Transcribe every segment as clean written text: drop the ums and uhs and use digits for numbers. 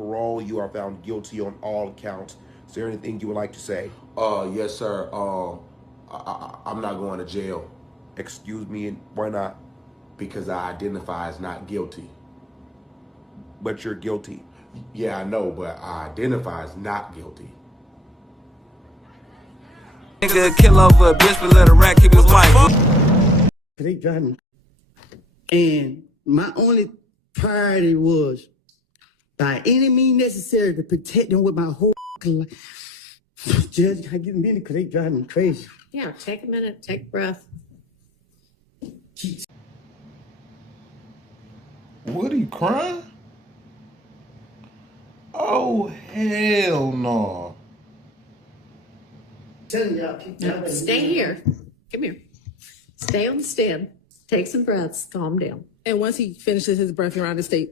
parole. You are found guilty on all counts. Is there anything you would like to say? Yes, sir. I'm not going to jail. Excuse me, and why not? Because I identify as not guilty. But you're guilty. Yeah, I know, but I identify as not guilty. Nigga kill over a bitch, but let a rat keep his wife. They driving. And my only priority was, by any means necessary, to protect them with my whole life. Judge, I get a minute because they driving me crazy. Yeah, take a minute, take a breath. Jeez. What, he crying? Oh, hell no. Telling y'all, keep No, stay here. Come here. Stay on the stand. Take some breaths. Calm down. And once he finishes his breath, Your Honor, the state,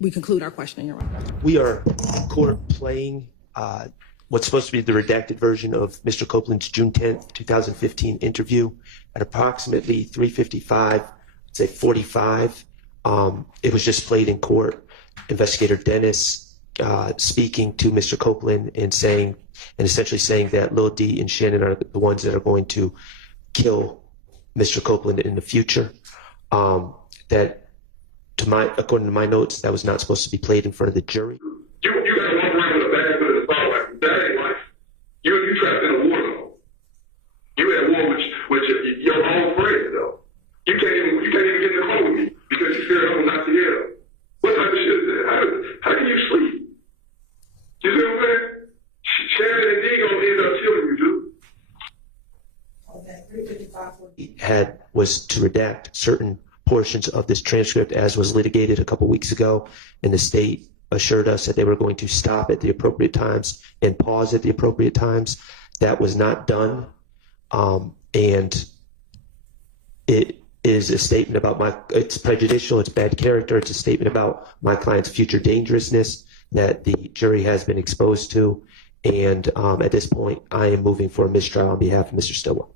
we conclude our questioning, Your Honor. We are in court playing what's supposed to be the redacted version of Mr. Copeland's June 10th, 2015 interview at approximately 3:55, say 45. It was just played in court. Investigator Dennis speaking to Mr. Copeland and essentially saying that Lil D and Shannon are the ones that are going to kill Mr. Copeland in the future. That, according to my notes, that was not supposed to be played in front of the jury. You gotta walk around with a bag full of assault rifles. That ain't life. You trapped in a war zone. You at war with your own friends though. You can't even get in the car with me because you scared I'm not to hear. What type of shit is that? How can you sleep? You see what I'm saying? Shannon and D gonna end up killing you, dude. Was to redact certain portions of this transcript as was litigated a couple weeks ago, and the state assured us that they were going to stop at the appropriate times and pause at the appropriate times. That was not done, and it is a statement about it's prejudicial, it's bad character, it's a statement about my client's future dangerousness that the jury has been exposed to, and at this point I am moving for a mistrial on behalf of Mr. Stillwell.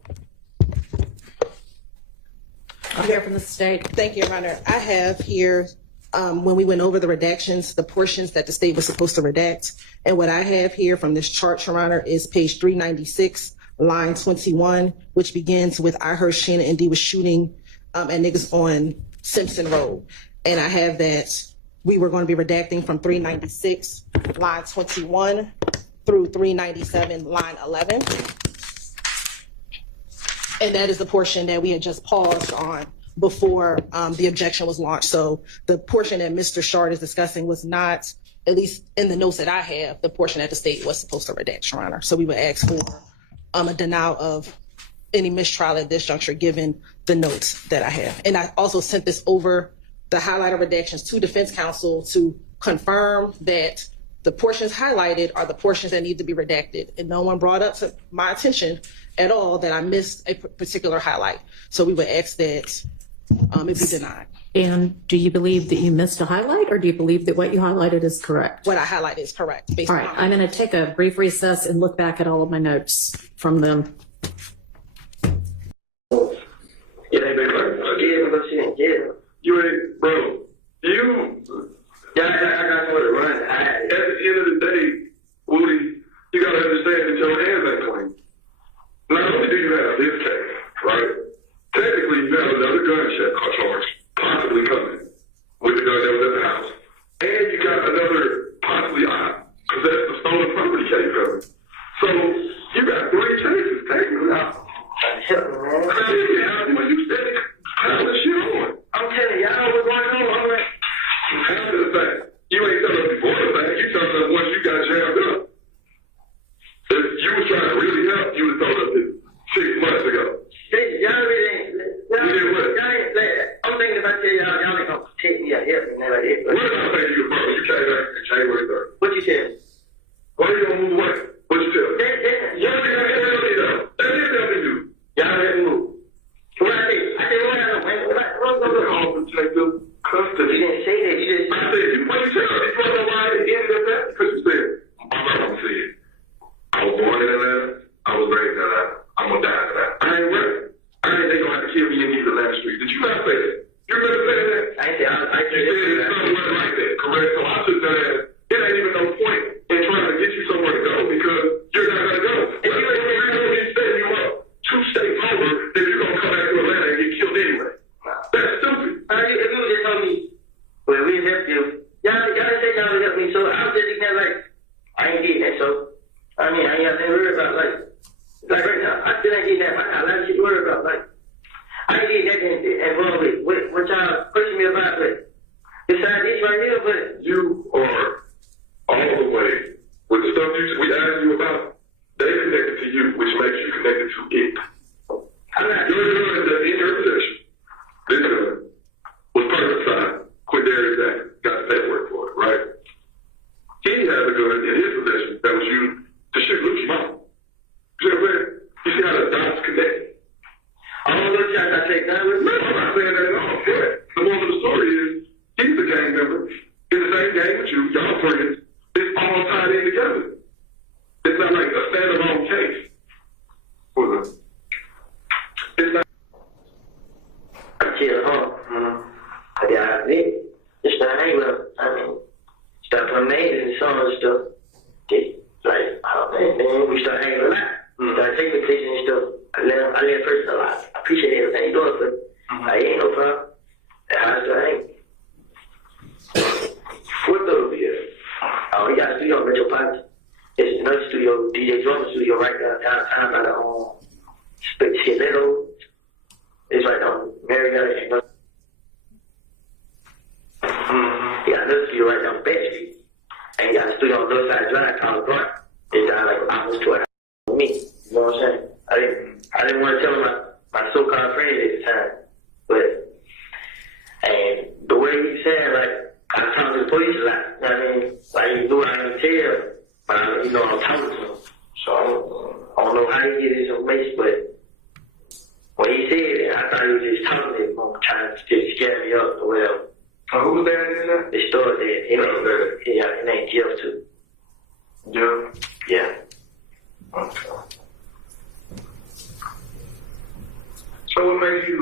I'll hear from the state. Thank you, Your Honor. I have here, when we went over the redactions, the portions that the state was supposed to redact. And what I have here from this chart, Your Honor, is page 396, line 21, which begins with, I heard Shannon and D was shooting at niggas on Simpson Road. And I have that we were going to be redacting from 396, line 21 through 397, line 11. And that is the portion that we had just paused on before the objection was launched. So the portion that Mr. Shard is discussing was not, at least in the notes that I have, the portion that the state was supposed to redact, Your Honor. So we would ask for a denial of any mistrial at this juncture, given the notes that I have. And I also sent this over, the highlighted redactions, to defense counsel to confirm that the portions highlighted are the portions that need to be redacted. And no one brought up to my attention at all that I missed a particular highlight. So we would ask that it be denied. And do you believe that you missed a highlight, or do you believe that what you highlighted is correct? What I highlighted is correct. All right, I'm going to take a brief recess and look back at all of my notes from them. Yeah, you ain't, bro. Yeah, I got to run. At the end of the day, Woody, you got to understand that your hands ain't clean. Not only do you have this case, right? Technically, you have another gunshot charge possibly coming with the gun that was at the house. And you got another possibly possessed of stolen property case coming. So you got 3 cases technically out. Crazy, when you said piling shit on. I'm telling y'all what's going on. I'm like, after the fact. You ain't telling us before the fact. You telling us once you got jammed up. If you was trying to really help, you would have told us this 6 months ago. Hey, y'all really ain't. Y'all ain't say that. I'm thinking if I tell y'all ain't gonna protect me or help me. Like that. What did I say to you, bro? You came back in January 3rd. What you said? Why are you gonna move away? What you tell me? Y'all ain't gonna tell me though. That is helping you. Y'all let me move. What I say? I said, what I know, man? What protective custody. You didn't say that. You just. I said, when you tell me, you he has a gun in his possession that was used to shoot Lucci Mama. You see what I'm saying? You see how the dots connect? I don't know if y'all got that gun with me. No, I'm not saying that at all. Yeah. The moral of the story is he's a gang member in the same gang with you. Y'all friends. It's all tied in together. It's not like a standalone case. It's not. Chill, huh? Mm-hmm. Yeah, I admit, just not hang with him. I mean, start putting names in some of the stuff. Like, oh man, we start hanging a lot. Start taking pictures and stuff. I let person a lot. I appreciate everything you doing for me. Like, ain't no problem. That's how I start hanging. What though, yeah? Oh, we got a studio in Metro Park. It's another studio, DJ Drummer studio right downtown by the Stiletto. It's right on Marietta. He got another studio right down Bed Street. And he got a studio on the other side of Drive called Grunt. It's down like almost 2 hours from me. You know what I'm saying? I didn't want to tell my so-called friends at the time. But, and the way he said, like, I talk to the police a lot. You know what I mean? Like, he knew I didn't tell, but I'm talking to him. So I don't know how he get his information, but when he said it, I thought he was just talking to him, trying to just scare me up or whatever. Who was there in there? The store there. His name Jeff too. Jeff? Yeah. Okay. So what made you,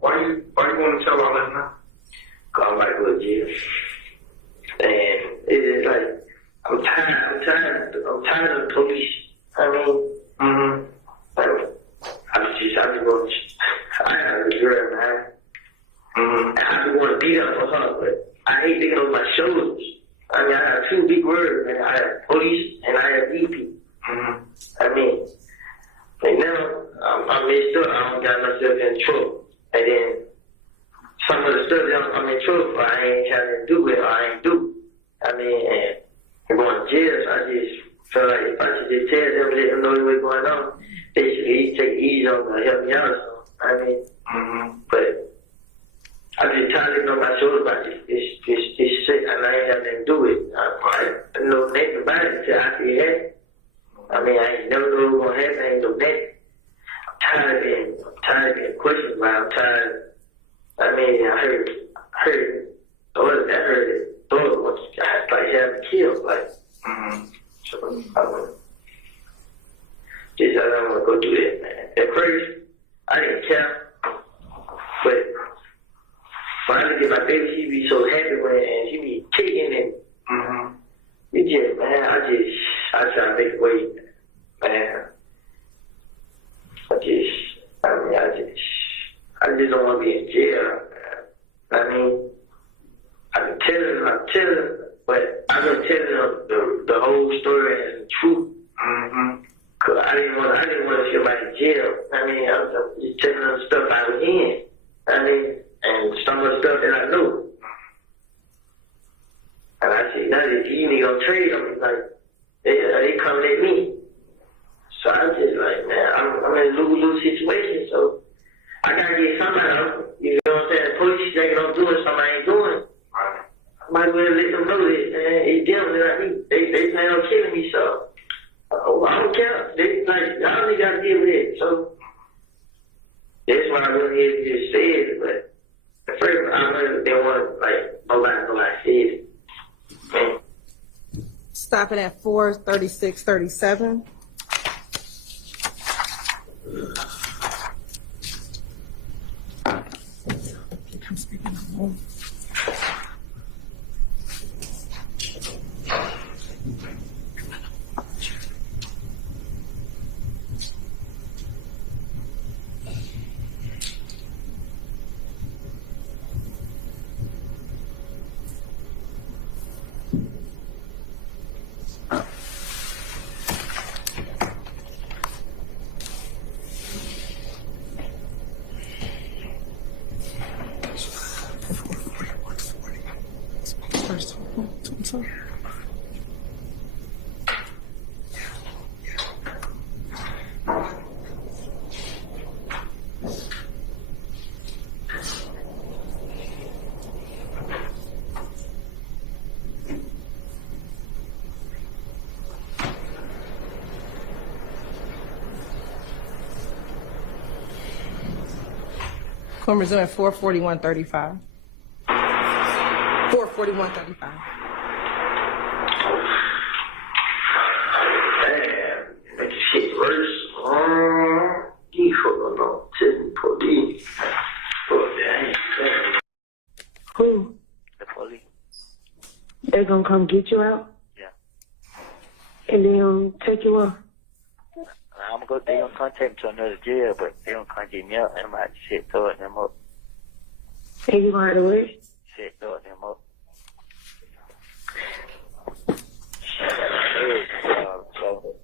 why you want to tell all that now? Cause I'm like, look, Jeff. And it's like, I'm tired of the police. I mean, like, I have a girl, man. And I just want to beat up for her, but I hate thinking on my shoulders. I mean, I have 2 big words, man. I have police and I have EP. I mean, and now I'm messed up. I don't got myself in trouble. And then some of the stuff that I'm in trouble for, I ain't trying to do it or I ain't do. I mean, and I'm going to jail, so I just feel like if I should just tell them, let them know what's going on, they should at least take it easy on me, help me out or something. I mean, but I just tired of getting on my shoulders about this shit, and I ain't got nothing to do with it. I know nothing about it until I see it. I mean, I ain't never know what's gonna happen. I ain't know nothing. I'm tired of being questioned about. I'm tired. I mean, I heard it. Thought it was like having killed, like. So I don't want to go do that, man. At first, I didn't care, but when I look at my baby, she be so happy and she be kicking and it just, man, I try to make it wait, man. I just don't want to be in jail, man. I mean, I'm telling them, but I'm gonna tell them the whole story and the truth. Cause I didn't want to feel like in jail. I mean, I'm just telling them stuff I was in. I mean, and some of the stuff that I knew. And I said, now that you niggas gonna trade them, like they coming at me. So I'm just like, man, I'm in a lose-lose situation. So I gotta get somebody else. You know what I'm saying? The police think I'm doing something I ain't doing. I might as well let them know that, man. It's them that I need. They plan on killing me, so I don't care. They like, y'all niggas gotta deal with it. So that's why I went ahead and just said it. But at first, I really didn't want to, like, nobody said it. Man. Stopping at 4:36:37. I'm speaking of home. Court resumed at 4:41:35. 4:41:35. Damn, make shit worse. You fucking know, telling police. Oh, damn. Who? The police. They gonna come get you out? Yeah. And they gonna take you off? They gonna contact me to another jail, but they gonna come get me out, and I'm gonna have to shit throwing them up. And you gonna have to wait? Shit throwing them up. So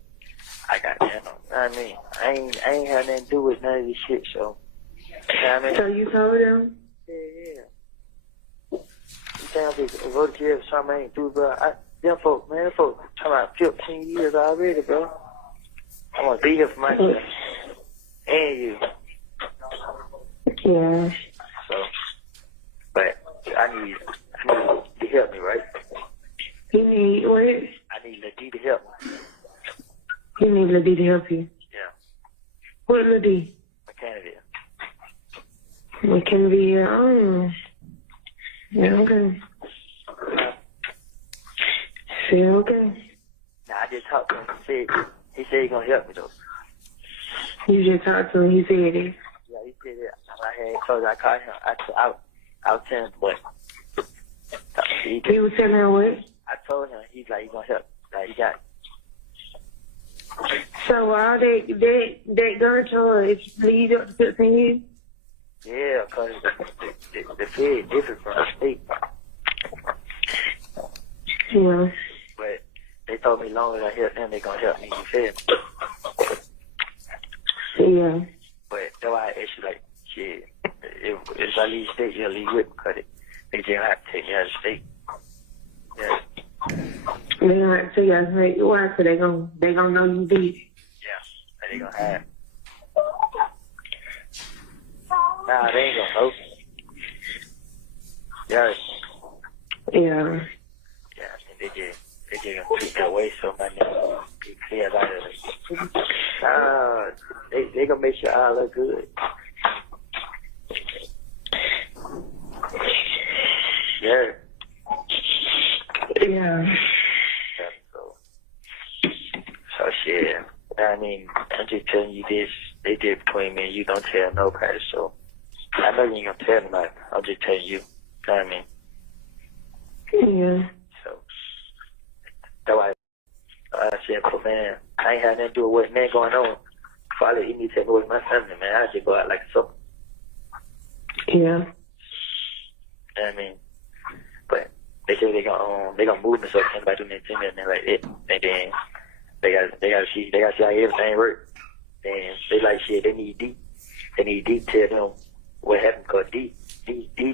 I got that. I mean, I ain't had nothing to do with none of this shit. So, you know what I mean? So you told them? Yeah. You think I go to jail for something I ain't do, bro? Them folks talking about 15 years already, bro. I'm gonna be here for myself and you. Yeah. So, but I need you to help me, right? You need what? I need Lady to help me. You need Lady to help you? Yeah. What Lady? McKennedy. It can be, yeah, okay. Yeah, okay. Now, I just talked to him. He said he gonna help me, though. You just talked to him, he said it. Yeah, he said it. I had close. I called him. I was telling him what. He was telling her what? I told him. He's like, he gonna help. Like, he got it. So all that gun charge leads up to 15 years? Yeah, because the fed is different from the state. Yeah. But they told me as long as I help them, they gonna help me. You feel me? Yeah. But that's why I asked you, like, shit, if I leave state, you'll leave with me, because they just have to take me out of state. Yeah. They gonna have to tell you, hey, why? So they gonna know you did. Yeah, they gonna have. Nah, they ain't gonna know. Yeah. Yeah. Yeah, they just gonna keep their way so my name be clear about it. They gonna make sure I look good. Yeah. Yeah. So shit. I mean, I'm just telling you this. They did between me and you. Don't tell nobody. So I know you ain't gonna tell nobody. I'm just telling you. You know what I mean? Yeah. So that's why I said, but man, I ain't had nothing to do with what man going on. If I let you tell me with my family, man, I just go out like so. Yeah. You know what I mean? But they say they gonna move me so anybody do anything and then like it, and then they gotta see how everything work. And they like shit. They need D to tell them what happened, because D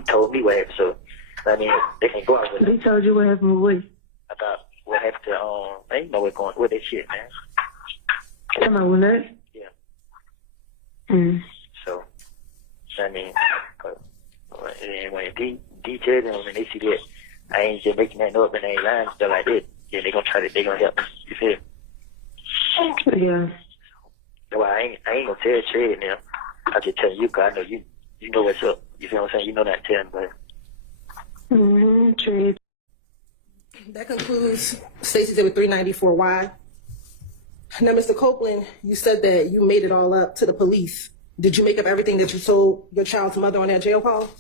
told me what happened. So I mean, they can go out with They told you what happened with about what happened to they ain't know what's going with that shit, man. Come on, with that? Yeah. So I mean, when D tell them and they see that I ain't just making that up and I ain't lying stuff like that, yeah, they gonna help me. You feel? Yeah. That's why I ain't gonna tell Trey now. I just tell you, cause I know you know what's up. You feel what I'm saying? You know not telling, but. True. That concludes State's Exhibit 394Y. Now, Mr. Copeland, you said that you made it all up to the police. Did you make up everything that you told your child's mother on that jail call?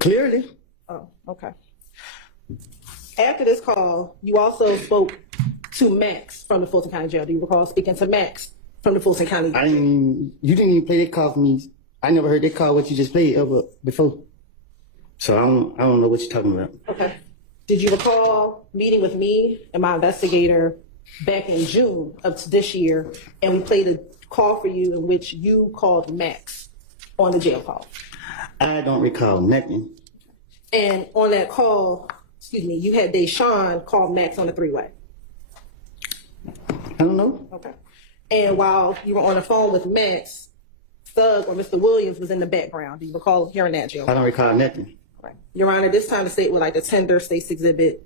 Clearly. Oh, okay. After this call, you also spoke to Max from the Fulton County Jail. Do you recall speaking to Max from the Fulton County Jail? You didn't even play that call for me. I never heard that call what you just played ever before. So I don't know what you're talking about. Okay. Did you recall meeting with me and my investigator back in June of this year, and we played a call for you in which you called Max on the jail call? I don't recall nothing. And on that call, you had Deshaun call Max on the three-way. I don't know. Okay. And while you were on the phone with Max, Thug or Mr. Williams was in the background. Do you recall hearing that, Jill? I don't recall nothing. Right. Your Honor, this time the state would like to tender State's Exhibit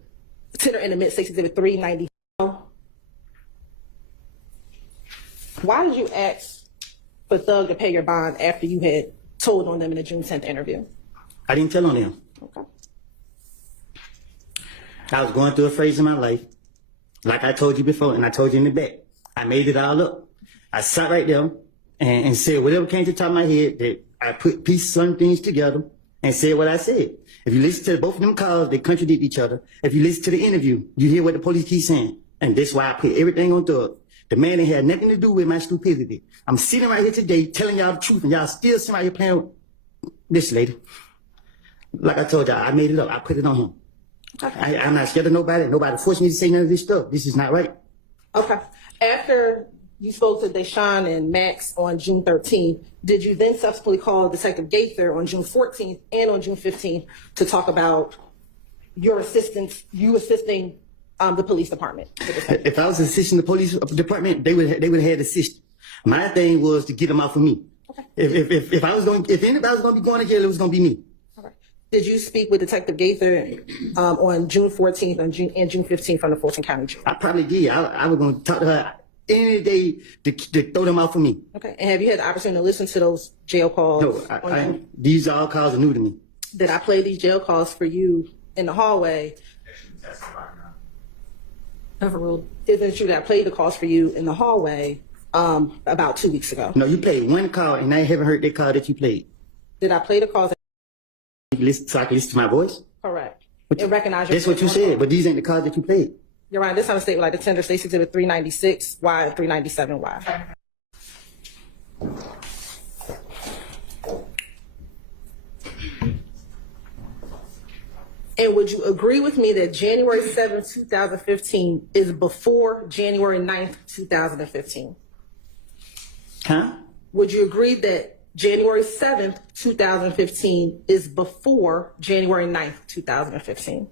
390. Why did you ask for Thug to pay your bond after you had told on them in the June 10th interview? I didn't tell on them. Okay. I was going through a phase in my life, like I told you before, and I told you in the back. I made it all up. I sat right there and said whatever came to the top of my head, that I put pieces some things together and said what I said. If you listen to both of them calls, they contradict each other. If you listen to the interview, you hear what the police keep saying. And that's why I put everything on Thug. The man that had nothing to do with my stupidity. I'm sitting right here today telling y'all the truth, and y'all still sitting right here playing with this lady. Like I told y'all, I made it up. I put it on him. Okay. I'm not scared of nobody. Nobody forced me to say none of this stuff. This is not right. Okay. After you spoke to Deshaun and Max on June 13th, did you then subsequently call Detective Gaither on June 14th and on June 15th to talk about your assistance, you assisting the police department? If I was assisting the police department, they would have had assistance. My thing was to get them out for me. Okay. If anybody was going to be going to jail, it was going to be me. Okay. Did you speak with Detective Gaither on June 14th and June 15th from the Fulton County Jail? I probably did. I was going to talk to her any day to throw them out for me. Okay. And have you had the opportunity to listen to those jail calls? No, these all calls are new to me. Did I play these jail calls for you in the hallway? Overruled. Isn't it true that I played the calls for you in the hallway about 2 weeks ago? No, you played one call, and I haven't heard that call that you played. Did I play the calls? So I can listen to my voice? Correct. And recognize your That's what you said, but these ain't the calls that you played. You're right. This time of state, like the tender State's Exhibit 396Y and 397Y. And would you agree with me that January 7th, 2015 is before January 9th, 2015? Huh? Would you agree that January 7th, 2015 is before January 9th, 2015?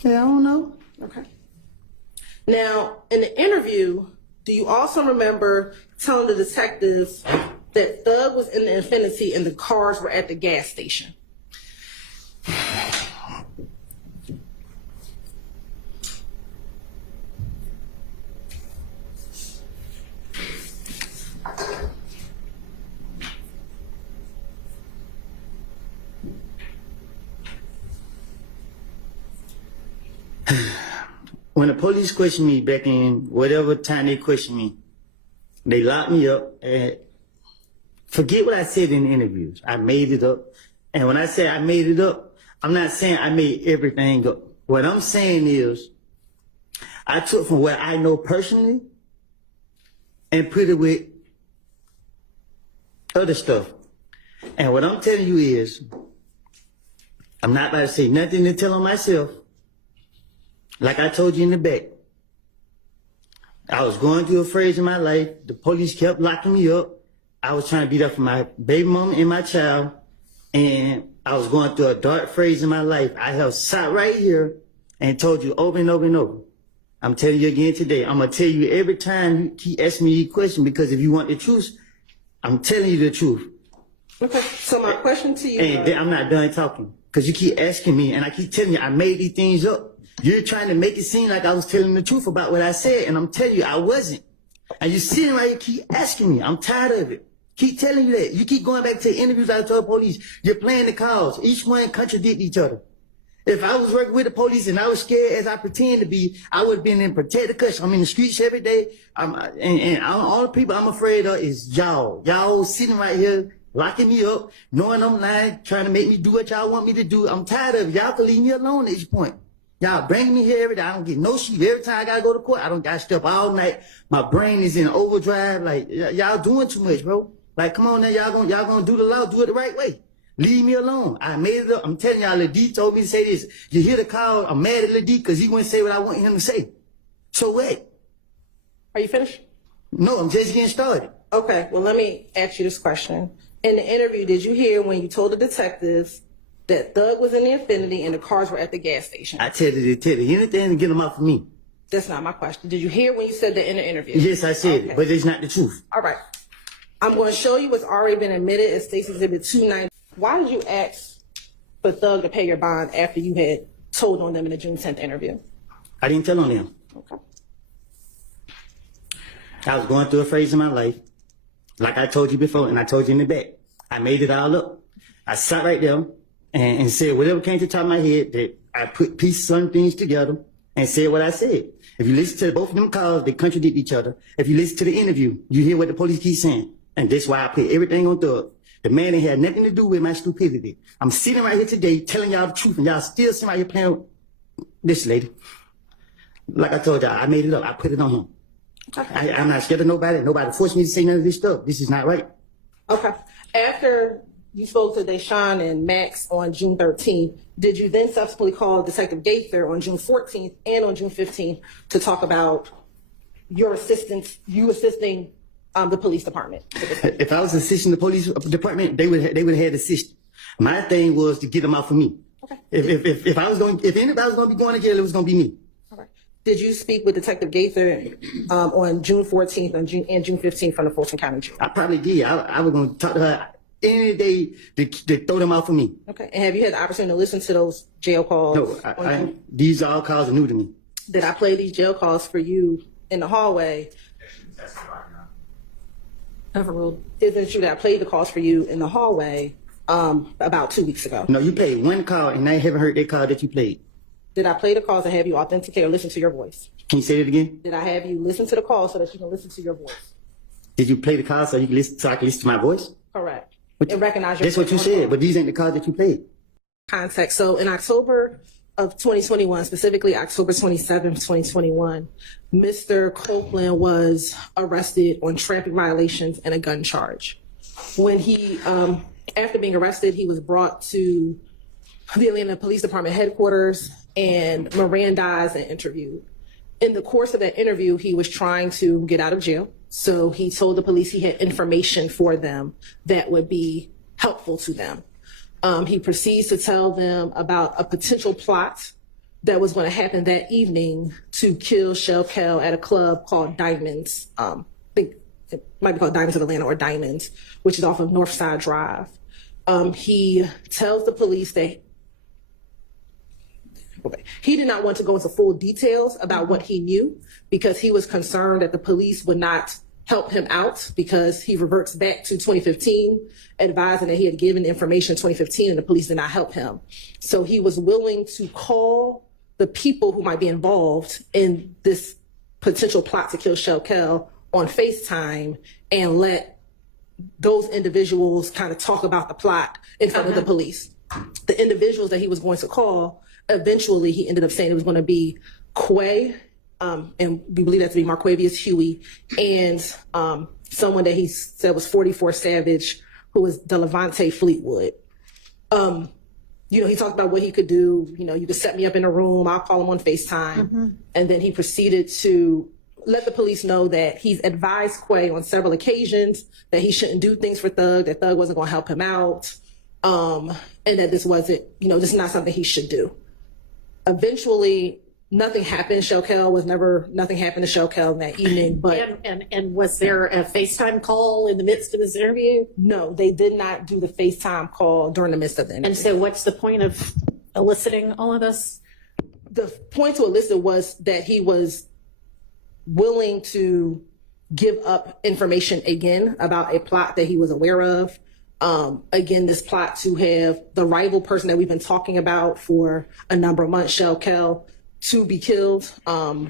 Yeah, I don't know. Okay. Now, in the interview, do you also remember telling the detectives that Thug was in the Infiniti and the cars were at the gas station? When the police questioned me back in whatever time they questioned me, they locked me up and forget what I said in the interviews. I made it up. And when I say I made it up, I'm not saying I made everything up. What I'm saying is I took from what I know personally and put it with other stuff. And what I'm telling you is I'm not about to say nothing to tell on myself. Like I told you in the back, I was going through a phase in my life. The police kept locking me up. I was trying to be there for my baby mama and my child. And I was going through a dark phase in my life. I have sat right here and told you over and over and over. I'm telling you again today. I'm going to tell you every time you keep asking me a question, because if you want the truth, I'm telling you the truth. Okay, so my question to you... And I'm not done talking, because you keep asking me, and I keep telling you I made these things up. You're trying to make it seem like I was telling the truth about what I said, and I'm telling you I wasn't. And you're sitting right here, keep asking me. I'm tired of it. Keep telling you that. You keep going back to interviews I told police. You're playing the calls. Each one contradict each other. If I was working with the police and I was scared as I pretend to be, I would have been in protective custody. I'm in the streets every day. And all the people I'm afraid of is y'all. Y'all sitting right here, locking me up, knowing I'm lying, trying to make me do what y'all want me to do. I'm tired of it. Y'all can leave me alone at this point. Y'all bring me here every day. I don't get no sleep. Every time I gotta go to court, I gotta stay up all night. My brain is in overdrive. Like, y'all doing too much, bro. Like, come on now, y'all gonna do the law, do it the right way. Leave me alone. I made it up. I'm telling y'all, Lil D told me to say this. You hear the call, I'm mad at Lil D because he wouldn't say what I want him to say. So what? Are you finished? No, I'm just getting started. Okay, well, let me ask you this question. In the interview, did you hear when you told the detectives that Thug was in the Infiniti and the cars were at the gas station? I tell you anything to get them off of me. That's not my question. Did you hear when you said that in the interview? Yes, I said it, but it's not the truth. All right. I'm going to show you what's already been admitted as State's Exhibit 290. Why did you ask for Thug to pay your bond after you had told on them in the June 10th interview? I didn't tell on them. Okay. I was going through a phase in my life, Like I told you before, and I told you in the back, I made it all up. I sat right there and said whatever came to the top of my head, that I put pieces of things together and said what I said. If you listen to both of them calls, they contradict each other. If you listen to the interview, you hear what the police keep saying. And that's why I put everything on Thug. The man ain't had nothing to do with my stupidity. I'm sitting right here today telling y'all the truth, and y'all still sitting right here playing with this lady. Like I told y'all, I made it up. I put it on him. Okay. I'm not scared of nobody. Nobody forced me to say none of this stuff. This is not right. Okay. After you spoke to Deshaun and Max on June 13th, did you then subsequently call Detective Gaither on June 14th and on June 15th to talk about your assistance, you assisting the police department? If I was assisting the police department, they would have had assistance. My thing was to get them out for me. Okay. If anybody was going to be going to jail, it was going to be me. Did you speak with Detective Gaither on June 14th and June 15th from the Fulton County Jail? I probably did. I was going to talk to her any day to throw them out for me. Okay. And have you had the opportunity to listen to those jail calls? No, these all calls are new to me. Did I play these jail calls for you in the hallway? Overruled. Is it true that I played the calls for you in the hallway about 2 weeks ago? No, you played one call, and I haven't heard that call that you played. Did I play the calls and have you authenticate or listen to your voice? Can you say that again? Did I have you listen to the call so that you can listen to your voice? Did you play the call so you can listen, so I can listen to my voice? Correct. And recognize your That's what you said, but these ain't the calls that you played. Context. So in October of 2021, specifically October 27th, 2021, Mr. Copeland was arrested on traffic violations and a gun charge. When he, after being arrested, he was brought to the Atlanta Police Department headquarters and Mirandized and interviewed. In the course of that interview, he was trying to get out of jail. So he told the police he had information for them that would be helpful to them. He proceeds to tell them about a potential plot that was going to happen that evening to kill Shelkel at a club called Diamonds. I think it might be called Diamonds of Atlanta or Diamonds, which is off of Northside Drive. He tells the police that he did not want to go into full details about what he knew because he was concerned that the police would not help him out because he reverts back to 2015, advising that he had given information in 2015 and the police did not help him. So he was willing to call the people who might be involved in this potential plot to kill Shelkel on FaceTime and let those individuals kind of talk about the plot in front of the police. The individuals that he was going to call, eventually he ended up saying it was going to be Quay, and we believe that to be Marquavius Huey, and someone that he said was 44 Savage, who was Delevante Fleetwood. He talked about what he could do. You could set me up in a room, I'll call him on FaceTime. And then he proceeded to let the police know that he's advised Quay on several occasions that he shouldn't do things for Thug, that Thug wasn't going to help him out, and that this wasn't, this is not something he should do. Eventually, nothing happened. Nothing happened to Shelkel in that evening. But and was there a FaceTime call in the midst of this interview? No, they did not do the FaceTime call during the midst of the interview. And so what's the point of eliciting all of this? The point to elicit was that he was willing to give up information again about a plot that he was aware of. Again, this plot to have the rival person that we've been talking about for a number of months, Shelkel, to be killed,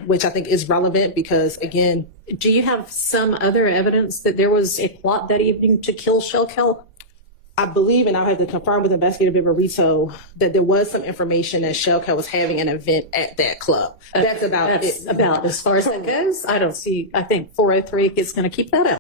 which I think is relevant because, again... Do you have some other evidence that there was a plot that evening to kill Shelkel? I believe, and I'll have to confirm with Investigator Viverito, that there was some information that Shelkel was having an event at that club. That's about it. About as far as that goes. I think 403 is going to keep that up.